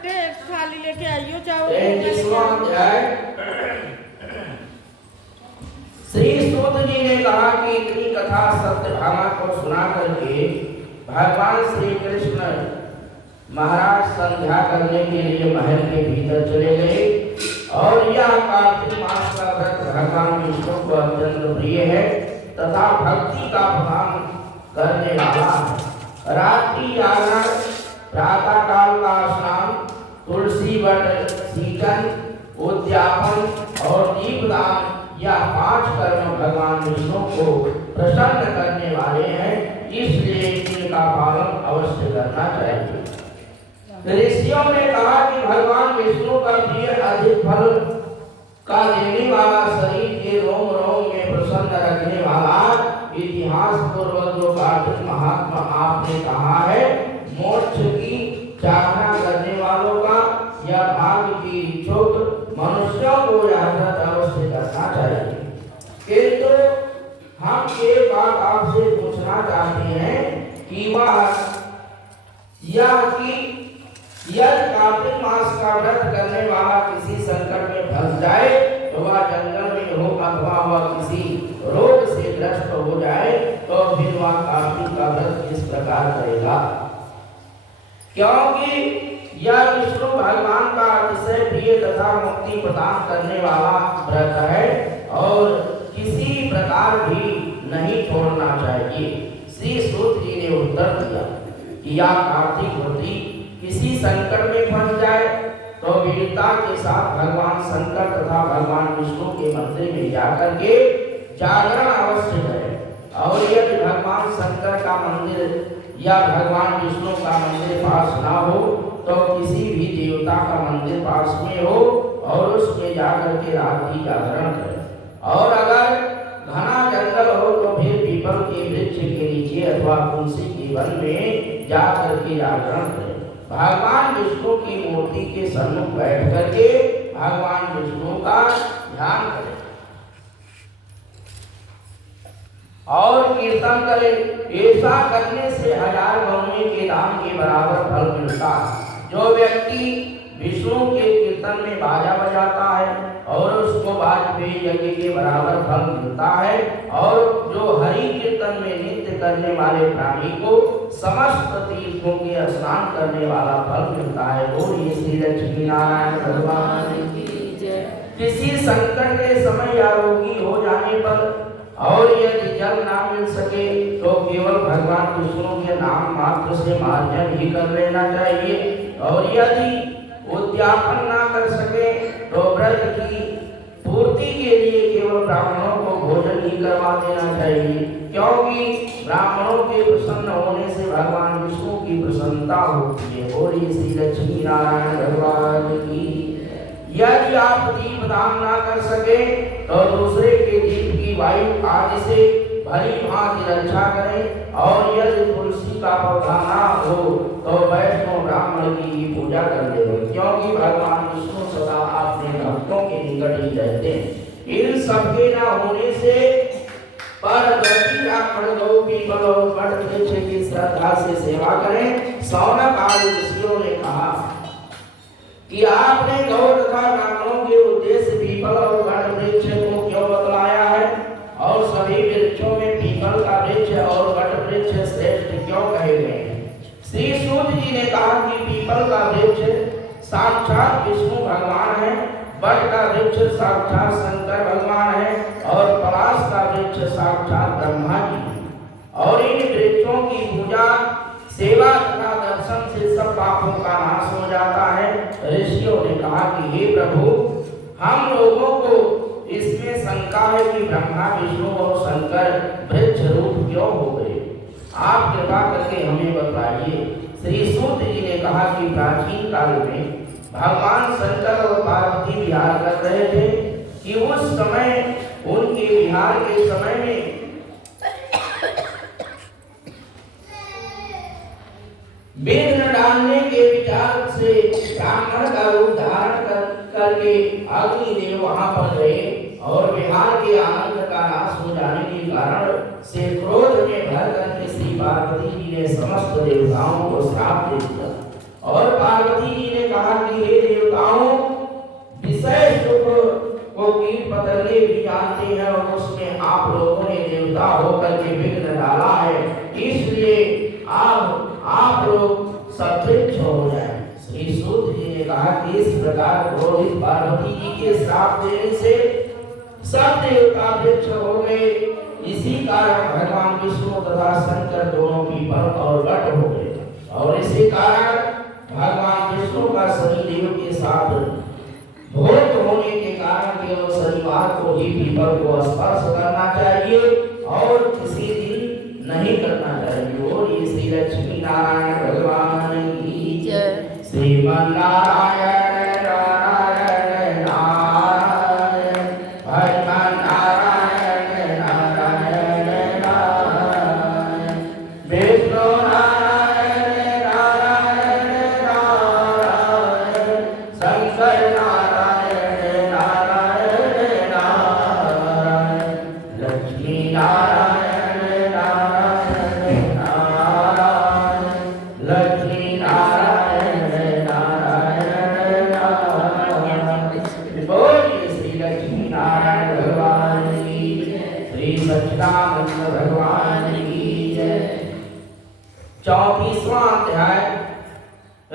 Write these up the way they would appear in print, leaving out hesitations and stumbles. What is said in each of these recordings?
बेटे थाली लेके आइयो चावल। 33वां अध्याय। श्री सूत जी ने कहा कि इतनी कथा सत्यभामा को सुना करके भगवान श्री कृष्ण महाराज संध्या करने के लिए महल के भीतर चले गए और यह कार्तिक मास का व्रत भगवान विष्णु को अत्यंत प्रिय है तथा भक्ति का प्रदान करने वाला है। रात्रि जागरण, प्रातः काल का स्नान, तुलसी वट सींचन, उद्यापन और दीपदान, यह 5 कर्म भगवान विष्णु को प्रसन्न करने वाले हैं, इसलिए इनका पालन अवश्य करना चाहिए। ऋषियों ने कहा कि भगवान विष्णु का प्रिय अधिक फल का देने वाला, शरीर के रोम रोम में प्रसन्न रखने वाला, इतिहास पूर्वक जो कार्तिक महात्मा आपने कहा है, मोक्ष की चाहना करने वालों का या भाग्य की इच्छुक मनुष्यों को यह व्रत अवश्य करना चाहिए। किंतु हम एक बात आपसे पूछना चाहते हैं कि यदि कार्तिक मास का व्रत करने वाला किसी संकट में फंस जाए तो वह जंगल में हो अथवा वह किसी रोग से ग्रस्त हो जाए तो फिर वह कार्तिक का व्रत किस प्रकार करेगा? क्योंकि यह विष्णु भगवान का अतिशय प्रिय तथा मुक्ति प्रदान करने वाला व्रत है और किसी प्रकार भी नहीं छोड़ना चाहिए। श्री सूत जी ने उत्तर दिया कि यह कार्तिक व्रती किसी संकट में फंस जाए तो वीरता के साथ भगवान शंकर तथा भगवान विष्णु के मंदिर में जाकर के जागरण अवश्य करे और यदि भगवान शंकर का मंदिर या भगवान विष्णु का मंदिर पास ना हो तो किसी भी देवता का मंदिर पास में हो और उसमें जाकर के रात्रि जागरण करे। और अगर घना जंगल हो तो फिर पीपल के वृक्ष के नीचे अथवा तुलसी के वन में जाकर के जागरण करे। भगवान विष्णु की मूर्ति के सम्मुख बैठ करके भगवान विष्णु का ध्यान करें और कीर्तन करें। ऐसा करने से 1000 गौएं के दान के बराबर फल मिलता है। जो व्यक्ति विष्णु के कीर्तन में बाजा बजाता है और उसको वाजपेयी यज्ञ के बराबर फल मिलता है और जो हरि कीर्तन में नृत्य करने वाले प्राणी को समस्त तीर्थों के स्नान करने वाला फल मिलता है। बोलिए श्री लक्ष्मी नारायण भगवान की जय। किसी संकट के समय या रोगी हो जाने पर और यदि जल ना मिल सके तो केवल भगवान विष्णु के नाम मात्र से मार्जन ही कर लेना चाहिए और यदि उद्यापन ना कर सके तो व्रत की पूर्ति के लिए केवल ब्राह्मणों को भोजन ही करवा देना चाहिए, क्योंकि ब्राह्मणों के प्रसन्न होने से भगवान विष्णु की प्रसन्नता होती है। बोलिए श्री लक्ष्मी नारायण भगवान की। यदि आप दीपदान ना कर सके तो दूसरे के दीप की वायु आदि से भली भांति रक्षा करें और यदि तुलसी का पौधा ना हो तो वैष्णव ब्राह्मण की पूजा कर दें, क्योंकि भगवान विष्णु सदा अपने भक्तों के निकट ही रहते हैं। इन सबके न होने से परवर्ती ब्राह्मण गौ पीपल और वट वृक्ष की श्रद्धा से सेवा करें। सौनक आदि ऋषियों ने कहा कि आपने गौ तथा ब्राह्मणों के उद्देश्य पीपल और वट वृक्ष को क्यों बतलाया है और सभी वृक्षों में पीपल का वृक्ष और वट वृक्ष श्रेष्ठ क्यों कहे गए हैं? श्री सूत जी ने कहा कि पीपल का वृक्ष साक्षात विष्णु भगवान है, वट का वृक्ष साक्षात शंकर भगवान है और पलाश का वृक्ष साक्षात ब्रह्मा जी है और इन वृक्षों की पूजा सेवा तथा दर्शन से सब पापों का नाश हो जाता है। ऋषियों ने कहा कि हे प्रभु, हम लोगों को इसमें शंका है कि ब्रह्मा विष्णु और शंकर वृक्ष रूप क्यों हो गए? आप कृपा करके हमें बताइए। श्री सूत जी ने कहा कि प्राचीन काल में भगवान शंकर और पार्वती विहार कर रहे थे कि उस समय उनके विहार के समय में विघ्न डालने के विचार से ब्राह्मण का रूप धारण करके अग्निदेव वहां पर गए और विहार के आनंद का नाश हो जाने के कारण से क्रोध में भर करके श्री पार्वती जी ने समस्त देवताओं को श्राप दे दिया और पार्वती जी ने कहा कि हे देवताओं, विषय सुख को कीट पतंगे भी जानते हैं और उसमें आप लोगों ने देवता होकर के विघ्न डाला है, इसलिए आप लोग सतृक्ष हो जाए। श्री सूत जी ने कहा कि इस प्रकार क्रोधित पार्वती जी के श्राप देने से सब देवता वृक्ष हो गए। इसी कारण भगवान विष्णु तथा शंकर दोनों की पर्वत और वट हो गए और इसी कारण भगवान विष्णु का शनिदेव के साथ भोग होने के कारण केवल शनिवार को ही पीपल को स्पर्श करना चाहिए और किसी दिन नहीं करना चाहिए। और ये श्री लक्ष्मी नारायण भगवान की जय। श्रीमन नारायण नारायण नारायण भगवान नारायण नारायण नारायण विष्णु नारायण नारायण नारायण शंकर नारायण नारायण नारायण लक्ष्मी नारायण नारायण नारायण लक्ष्मी नारायण नारायण नारायण। बोलिए श्री लक्ष्मी नारायण भगवान की जय, श्री सच्चिदानंद भगवान की जय। 34वां अध्याय।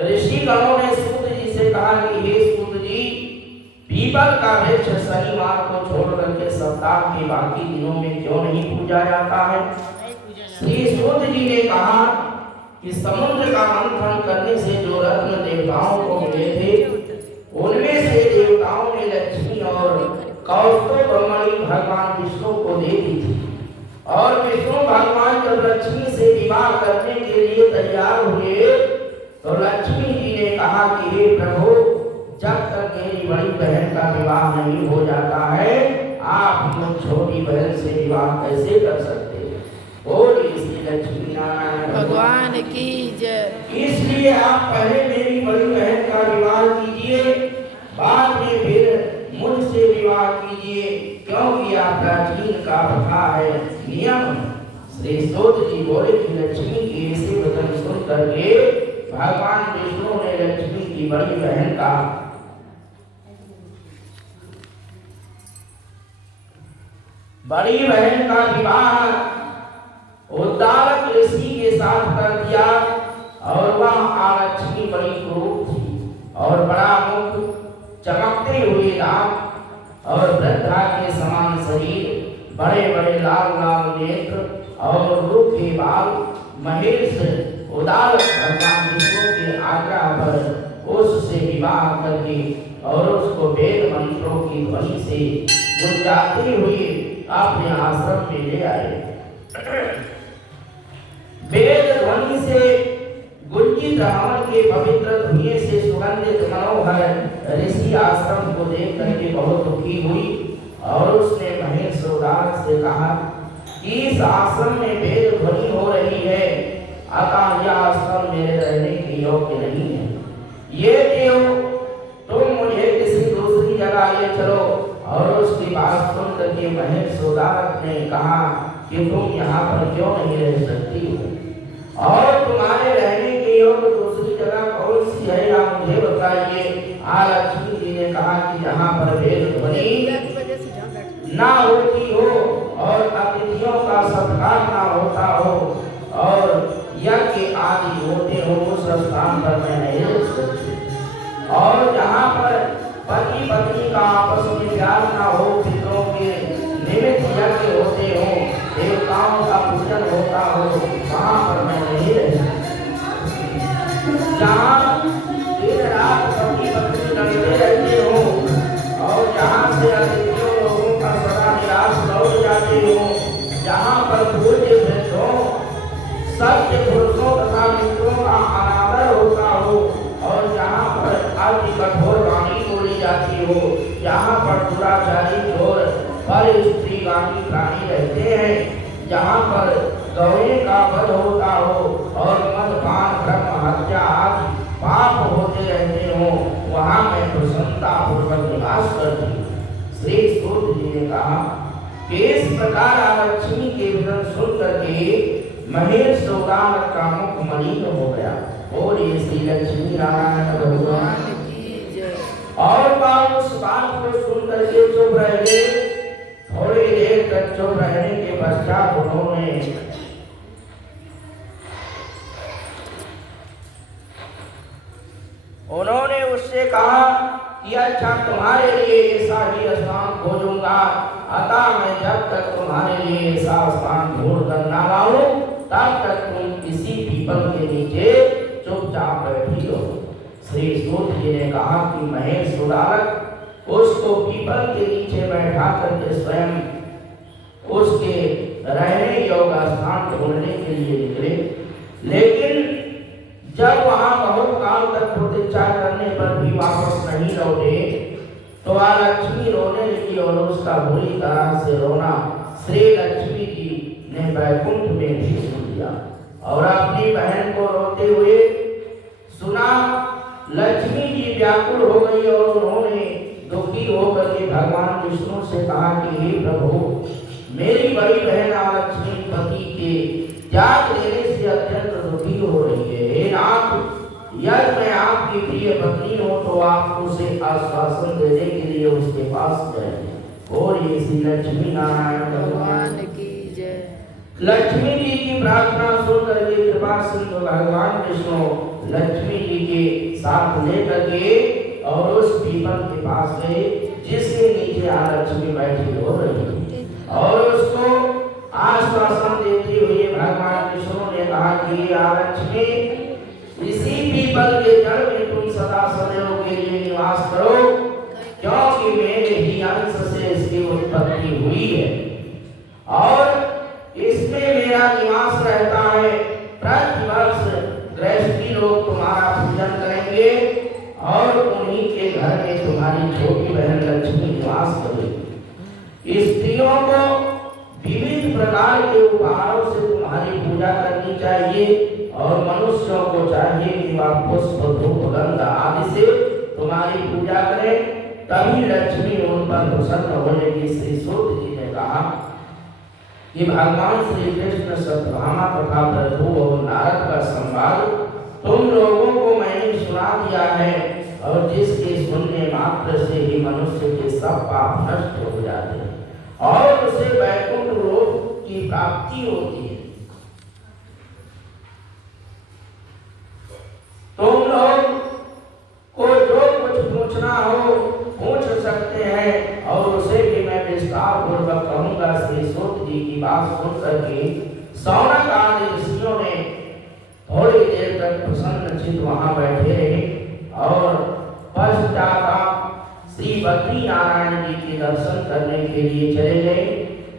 ऋषिगणों ने सूत जी से कहा कि हे सूत जी, पीपल का वृक्ष शनिवार को छोड़ करके सप्ताह के बाकी दिनों में क्यों नहीं पूजा जाता है? श्री सूत जी ने कहा कि समुद्र का मंथन करने से जो रत्न देवताओं को मिले थे, उनमें से देवताओं ने लक्ष्मी और कौस्तुभमणि भगवान विष्णु को दे दी थी और विष्णु भगवान जब लक्ष्मी से विवाह करने के लिए तैयार हुए तो लक्ष्मी जी ने कहा कि हे प्रभु, जब तक मेरी बड़ी बहन का विवाह नहीं हो जाता है, आप लोग छोटी बहन से विवाह कैसे कर सकते हैं? और श्री लक्ष्मी नारायण भगवान की जय। इसलिए आप पहले मेरी बड़ी बहन का विवाह कीजिए, बाद में फिर मुझसे विवाह कीजिए, क्योंकि आप प्राचीन का प्रथा है, नियम है। श्री सूत जी बोले कि लक्ष्मी के ऐसे वचन सुन करके भगवान विष्णु ने लक्ष्मी की बड़ी बहन का विवाह उद्दालक ऋषि के साथ कर दिया और वह लक्ष्मी बड़ी क्रूर थी और बड़ा मुख, चमकते हुए दांत और वृद्धा के समान शरीर, बड़े बड़े लाल लाल नेत्र और रूखे बाल, महेश उदालक भगवान विष्णु की आज्ञा पर उससे विवाह करके और उसको वेद मंत्रों की ध्वनि से गुंजाते हुए अपने आश्रम में ले आए। वेद ध्वनि से गुंजित हवन के पवित्र धुएं से सुगंधित मनोहर ऋषि आश्रम को देख करके बहुत दुखी हुई और उसने महेश उदालक से कहा कि इस आश्रम में वेद ध्वनि हो रही है, अतः यह आश्रम मेरे रहने के योग्य नहीं है। ये देव, तुम मुझे किसी दूसरी जगह ले चलो। और उसकी बात सुन करके महेश उदालक ने कहा कि तुम यहाँ पर क्यों नहीं रह सकती हो और तुम्हारे रहने के योग्य दूसरी जगह कौन सी है, आप मुझे बताइए। लक्ष्मी जी ने कहा कि जहाँ पर वेद ध्वनि ना होती हो और अतिथियों का सत्कार ना होता हो और यज्ञ आदि होते हो, उस स्थान पर मैं नहीं रह सकती। और जहाँ पर पति पत्नी का आपस में प्यार ना हो, पितरों के निमित्त यज्ञ होते हो, देवताओं का पूजन होता हो, वहाँ पर मैं नहीं रह सकती। जहाँ दिन रात पति पत्नी लड़ते रहते हो और जहाँ से अतिथियों लोगों का सदा निराश लौट जाते हो, जहाँ पर पूज्य वृद्धों, सत्य पुरुषों तथा मित्रों का अनादर होता हो और जहाँ पर अति कठोर वाणी बोली जाती हो, जहाँ पर दुराचारी चोर पर स्त्रीगामी प्राणी रहते हैं, जहाँ पर गौए का वध होता हो और मदपान ब्रह्म हत्या आदि पाप होते रहते हो, वहाँ मैं प्रसन्नता पूर्वक निवास करती हूँ। श्री सूत जी ने कहा कि इस प्रकार लक्ष्मी के वचन सुन करके महेश उदालक का मुख मलिन हो गया और ये श्री लक्ष्मी नारायण भगवान तक चुप रहने के पश्चात उन्होंने उससे कहा कि अच्छा, तुम्हारे लिए ऐसा ही स्थान खोजूंगा, अतः मैं जब तक तुम्हारे लिए ऐसा स्थान ढूंढ कर ना लाऊं तब तक तुम किसी पीपल के नीचे चुपचाप बैठी रहो। श्री सूत जी ने कहा कि महेश सुदालक उसको पीपल के नीचे बैठा करके स्वयं उसके रहने योग्य स्थान ढूंढने के लिए निकले, लेकिन जब वहां बहुत काल तक प्रतीक्षा करने पर भी वापस नहीं लौटे तो वह लक्ष्मी रोने लगी और उसका बुरी तरह से रोना श्री लक्ष्मी जी ने वैकुंठ में भी सुन लिया और अपनी बहन को रोते हुए सुना। लक्ष्मी जी व्याकुल हो गई और उन्होंने दुखी होकर के भगवान विष्णु से कहा कि हे प्रभु, मेरी बड़ी बहन लक्ष्मी पति के त्याग देने से अत्यंत दुखी हो रही है। हे नाथ, यदि मैं आपकी प्रिय पत्नी हूँ तो आप उसे आश्वासन देने के लिए उसके पास जाइए। और ये श्री लक्ष्मी नारायण भगवान की जय। लक्ष्मी जी की प्रार्थना सुनकर के कृपा सिंधु भगवान विष्णु लक्ष्मी जी के साथ लेकर के और उस पीपल के पास गए जिसके नीचे लक्ष्मी बैठी हो रही और उसको आश्वासन देते हुए भगवान विष्णु ने कहा कि लक्ष्मी, इसी पीपल के जड़ में तुम सदा सदैव के लिए निवास करो, क्योंकि मेरे ही अंश से इसकी उत्पत्ति हुई है और इसमें मेरा निवास रहता है। प्रतिवर्ष गृहस्थी लोग तुम्हारा पूजन करेंगे और उन्हीं के घर में तुम्हारी छोटी बहन लक्ष्मी निवास करेगी। स्त्रियों को विविध प्रकार के उपहारों से तुम्हारी पूजा करनी चाहिए और मनुष्यों को चाहिए कि वह पुष्प धूप गंध आदि से तुम्हारी पूजा करें, तभी लक्ष्मी उन पर प्रसन्न होने। श्री सूत जी ने कहा कि भगवान श्री कृष्ण सत्यभामा तथा प्रभु और नारद का संवाद तुम लोगों को मैंने सुना दिया है और जिसके सुनने मात्र से ही मनुष्य के सब पाप नष्ट हो जाते हैं और उसे वैकुंठ लोक की प्राप्ति होती है। तुम लोग को जो कुछ पूछना हो पूछ सकते हैं और उसे भी मैं विस्तार पूर्वक कहूंगा। श्री सूत जी की बात सुन करके सौनक आदि ऋषियों ने थोड़ी देर तक प्रसन्नचित्त वहां बैठे रहे और पश्चात श्री बद्री नारायण जी के दर्शन करने के लिए चले गए।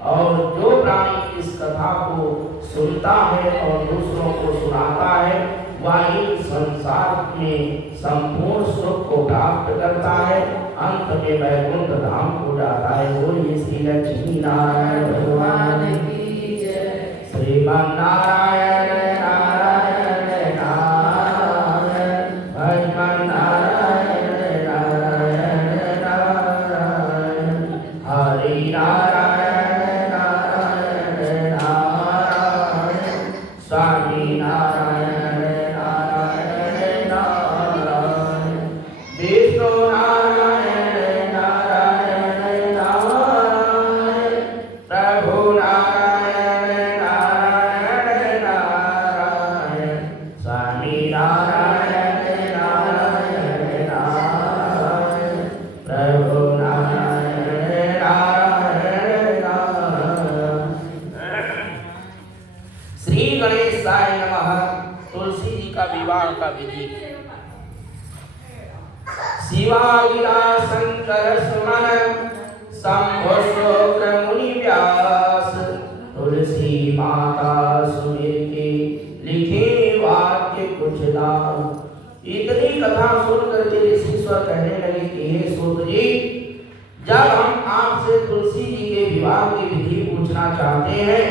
और जो प्राणी इस कथा को सुनता है और दूसरों को सुनाता है वह इस संसार में संपूर्ण सुख को प्राप्त करता है, अंत में वैकुंठ धाम को जाता है। बोलिए श्री लक्ष्मी नारायण भगवान की जय। श्रीमन नारायण नारायण नारायण भजमन नारायण नारायण नारायण हरि नारायण नारायण नारायण स्वामी नारायण शिवागिरा शंकर सुमन शंभो शुक्र मुनि व्यास तुलसी माता सुमिर के लिखे वाक्य कुछ दास। इतनी कथा सुन करके ऋषिश्वर कहने लगे कि हे सूत जी, जब हम आपसे तुलसी जी के विवाह की विधि पूछना चाहते हैं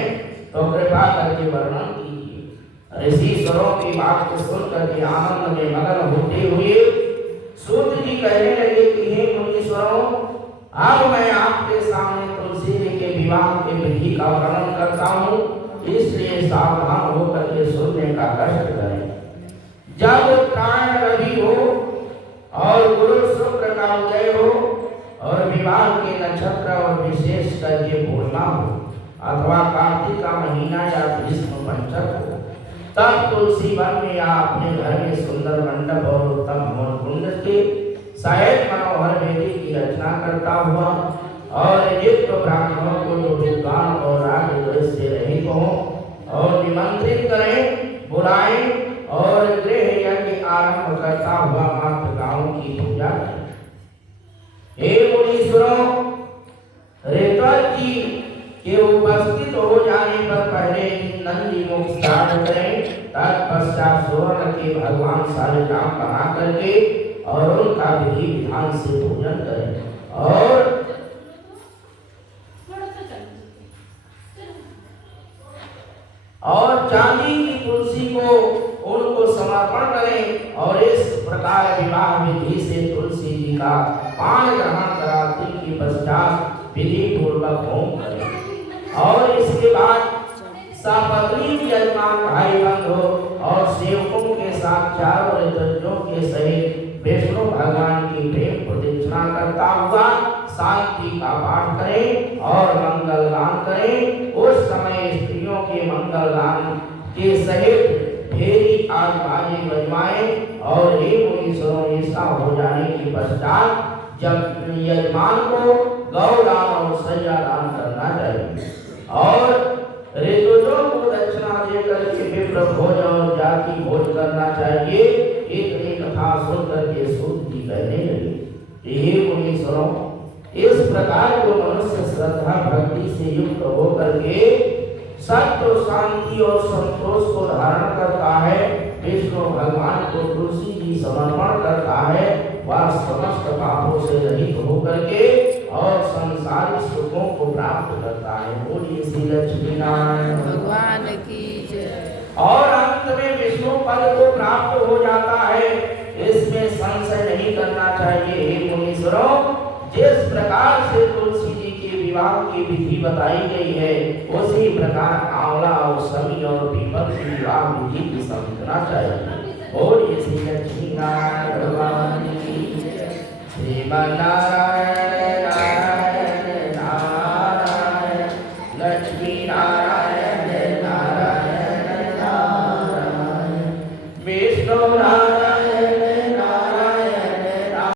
तो कृपा करके वर्णन कीजिए। ऋषिश्वरों की बात को सुन करके आनंद में मगन होते हुए सूत जी कहने लगे कि हे मुनीश्वरों, अब मैं आपके सामने तुलसी जी के विवाह के विधि का वर्णन करता हूँ, इसलिए सावधान होकर के सुनने का कष्ट करें। जब उत्तरायण रवि हो और गुरु शुक्र का उदय हो और विवाह के नक्षत्र और विशेष करके पूर्णिमा हो अथवा कार्तिक का महीना या भीष्म पंचक हो, तब तुलसी वन में या अपने घर में सुंदर मंडप और उत्तम हवन कुंड के सहित मनोहर वेदी की रचना करता हुआ और जित ब्राह्मणों को जो विद्वान और राजद्वेष से रहित हो और निमंत्रित करें, बुलाएं और गृह यज्ञ आरंभ करता हुआ मातृकाओं की पूजा करें। हे मुनीश्वरों, ऋतुराज जी के उपस्थित हो जाने पर पहले नंदी मुख स्नान करें, तत्पश्चात सुवर्ण के भगवान शालिग्राम बना करके और उनका विधि विधान से पूजन करें और चांदी की तुलसी को उनको समर्पण करें और इस प्रकार विवाह विधि से तुलसी जी का पान ग्रहण कराते के पश्चात विधि पूर्वक होम करें और इसके बाद सपत्नी यजमान भाई बंधु और सेवकों के साथ चारों ऋतुजों के सहित विष्णु भगवान की प्रेम प्रदक्षिणा करता हुआ शांति का पाठ करें और मंगल गान करें। उस समय स्त्रियों के मंगल गान के सहित फेरी आदि बाजे बजवाएं और हे मुनीश्वरों, ऐसा हो जाने के पश्चात जब यजमान को गौदान और सैया दान करना चाहिए और ऋतुजों को दक्षिणा देकर के विप्र भोज और जाति भोज करना चाहिए। एक कथा सुनकर के सूत जी कहने लगे, हे मुनीश्वरों, इस प्रकार जो मनुष्य श्रद्धा भक्ति से युक्त होकर के सत्य, शांति और संतोष को धारण करता है, विष्णु भगवान को तुलसी जी समर्पण करता है, वह समस्त पापों से रहित होकर के और संसारिक सुखों को प्राप्त करता है। बोलिए श्री लक्ष्मी नारायण भगवान की जय। और अंत में विष्णु पद को प्राप्त हो जाता है, इसमें संशय नहीं करना चाहिए। हे मुनीश्वरों, जिस प्रकार से तुलसी जी के विवाह की विधि बताई गई है, उसी प्रकार आंवला और समी और पीपल की विवाह विधि भी समझना चाहिए। बोलिए श्री लक्ष्मी नारायण भगवान की जय। श्रीमन नारायण